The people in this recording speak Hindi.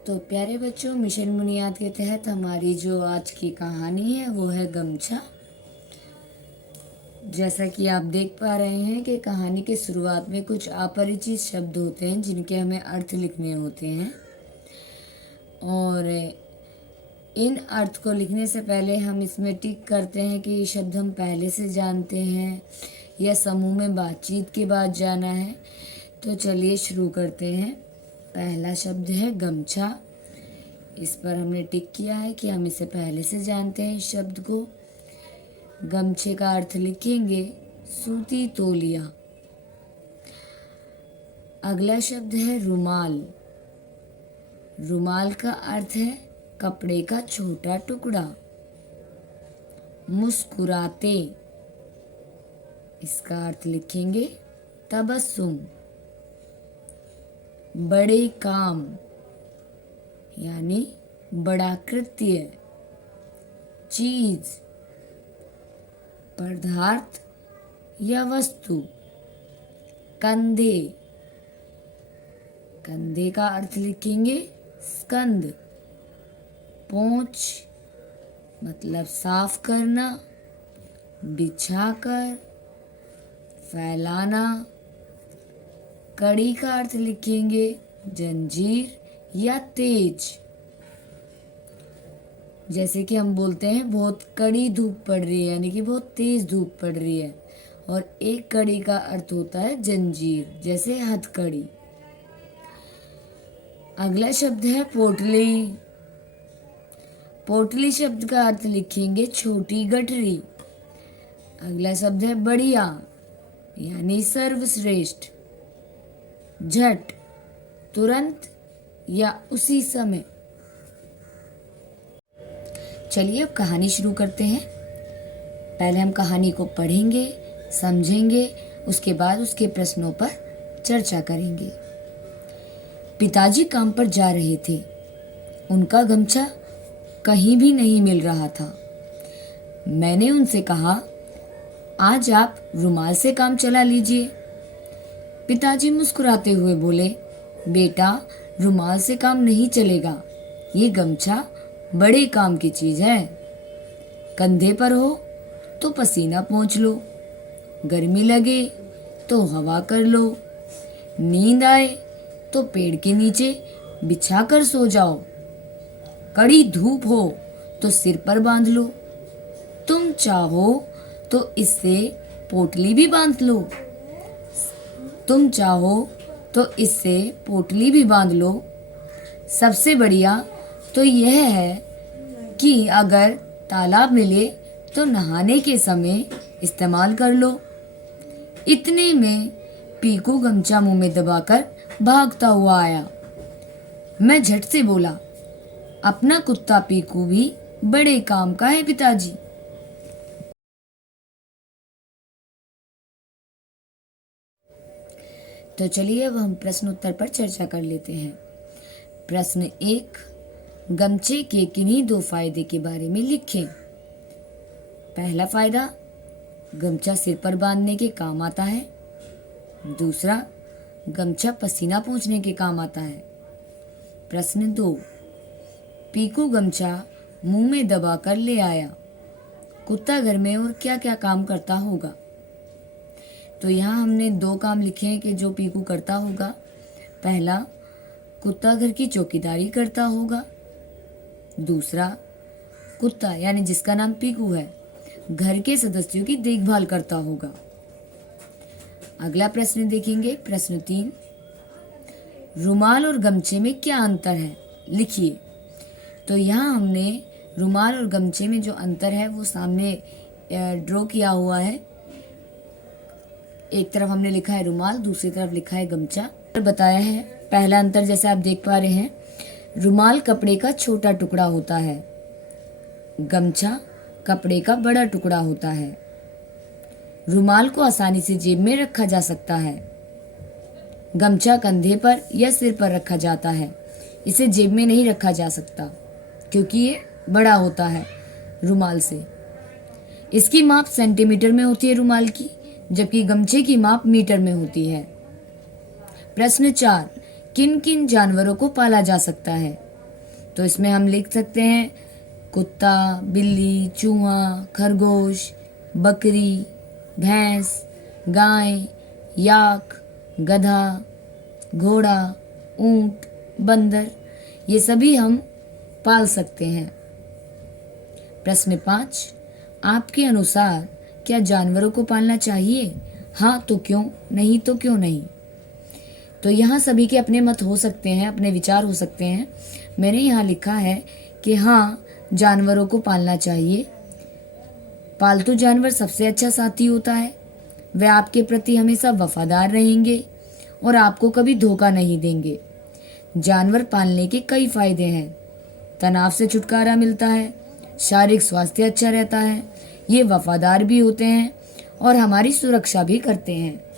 तो प्यारे बच्चों, मिशन बुनियाद के तहत हमारी जो आज की कहानी है वो है गमछा। जैसा कि आप देख पा रहे हैं कि कहानी के शुरुआत में कुछ अपरिचित शब्द होते हैं जिनके हमें अर्थ लिखने होते हैं, और इन अर्थ को लिखने से पहले हम इसमें टिक करते हैं कि ये शब्द हम पहले से जानते हैं या समूह में बातचीत के बाद जाना है। तो चलिए शुरू करते हैं। पहला शब्द है गमछा। इस पर हमने टिक किया है कि हम इसे पहले से जानते हैं। इस शब्द को गमछे का अर्थ लिखेंगे सूती तौलिया। अगला शब्द है रुमाल। रुमाल का अर्थ है कपड़े का छोटा टुकड़ा। मुस्कुराते, इसका अर्थ लिखेंगे तबस्सुम। बड़े काम यानी बड़ा कृत्य। चीज, पदार्थ या वस्तु। कंधे, कंधे का अर्थ लिखेंगे स्कंद। पोंछ मतलब साफ करना, बिछाकर, फैलाना। कड़ी का अर्थ लिखेंगे जंजीर या तेज। जैसे कि हम बोलते हैं बहुत कड़ी धूप पड़ रही है, यानी कि बहुत तेज धूप पड़ रही है। और एक कड़ी का अर्थ होता है जंजीर, जैसे हथकड़ी। अगला शब्द है पोटली। पोटली शब्द का अर्थ लिखेंगे छोटी गठरी। अगला शब्द है बढ़िया यानी सर्वश्रेष्ठ। झट, तुरंत या उसी समय। चलिए अब कहानी शुरू करते हैं। पहले हम कहानी को पढ़ेंगे, समझेंगे, उसके बाद उसके प्रश्नों पर चर्चा करेंगे। पिताजी काम पर जा रहे थे। उनका गमछा कहीं भी नहीं मिल रहा था। मैंने उनसे कहा, आज आप रुमाल से काम चला लीजिए। पिताजी मुस्कुराते हुए बोले, बेटा, रुमाल से काम नहीं चलेगा। ये गमछा बड़े काम की चीज है। कंधे पर हो तो पसीना पोंछ लो, गर्मी लगे तो हवा कर लो, नींद आए तो पेड़ के नीचे बिछा कर सो जाओ, कड़ी धूप हो तो सिर पर बांध लो, तुम चाहो तो इससे पोटली भी बांध लो, तुम चाहो तो इससे पोटली भी बांध लो। सबसे बढ़िया तो यह है कि अगर तालाब मिले तो नहाने के समय इस्तेमाल कर लो। इतने में पीकू गमछा मुंह में दबाकर भागता हुआ आया। मैं झट से बोला, अपना कुत्ता पीकू भी बड़े काम का है पिताजी। तो चलिए अब हम प्रश्न उत्तर पर चर्चा कर लेते हैं। प्रश्न 1, गमछे के किन्हीं 2 फायदे के बारे में लिखें। पहला फायदा, गमछा सिर पर बांधने के काम आता है। दूसरा, गमछा पसीना पोंछने के काम आता है। प्रश्न 2, पीकू गमछा मुंह में दबा कर ले आया। कुत्ता घर में और क्या क्या काम करता होगा? तो यहाँ हमने 2 काम लिखे हैं कि जो पीकू करता होगा। पहला, कुत्ता घर की चौकीदारी करता होगा। दूसरा, कुत्ता यानी जिसका नाम पीकू है घर के सदस्यों की देखभाल करता होगा। अगला प्रश्न देखेंगे। प्रश्न 3, रुमाल और गमछे में क्या अंतर है? लिखिए। तो यहाँ हमने रुमाल और गमछे में जो अंतर है वो सामने ड्रॉ किया हुआ है। एक तरफ हमने लिखा है रुमाल, दूसरी तरफ लिखा है गमछा। बताया है पहला अंतर, जैसे आप देख पा रहे हैं, रुमाल कपड़े का छोटा टुकड़ा होता है, गमछा कपड़े का बड़ा टुकड़ा होता है। रुमाल को आसानी से जेब में रखा जा सकता है। गमछा कंधे पर या सिर पर रखा जाता है। इसे जेब में नहीं रखा जा सकता क्योंकि ये बड़ा होता है रुमाल से। इसकी माप सेंटीमीटर में होती है रुमाल की, जबकि गमछे की माप मीटर में होती है। प्रश्न 4, किन किन जानवरों को पाला जा सकता है? तो इसमें हम लिख सकते हैं कुत्ता, बिल्ली, चूहा, खरगोश, बकरी, भैंस, गाय, याक, गधा, घोड़ा, ऊंट, बंदर, ये सभी हम पाल सकते हैं। प्रश्न 5, आपके अनुसार क्या जानवरों को पालना चाहिए? हाँ तो क्यों, नहीं तो क्यों नहीं? तो यहाँ सभी के अपने मत हो सकते हैं, अपने विचार हो सकते हैं। मैंने यहाँ लिखा है कि हाँ, जानवरों को पालना चाहिए। पालतू जानवर सबसे अच्छा साथी होता है। वे आपके प्रति हमेशा वफादार रहेंगे और आपको कभी धोखा नहीं देंगे। जानवर पालने के कई फायदे हैं। तनाव से छुटकारा मिलता है, शारीरिक स्वास्थ्य अच्छा रहता है, ये वफादार भी होते हैं और हमारी सुरक्षा भी करते हैं।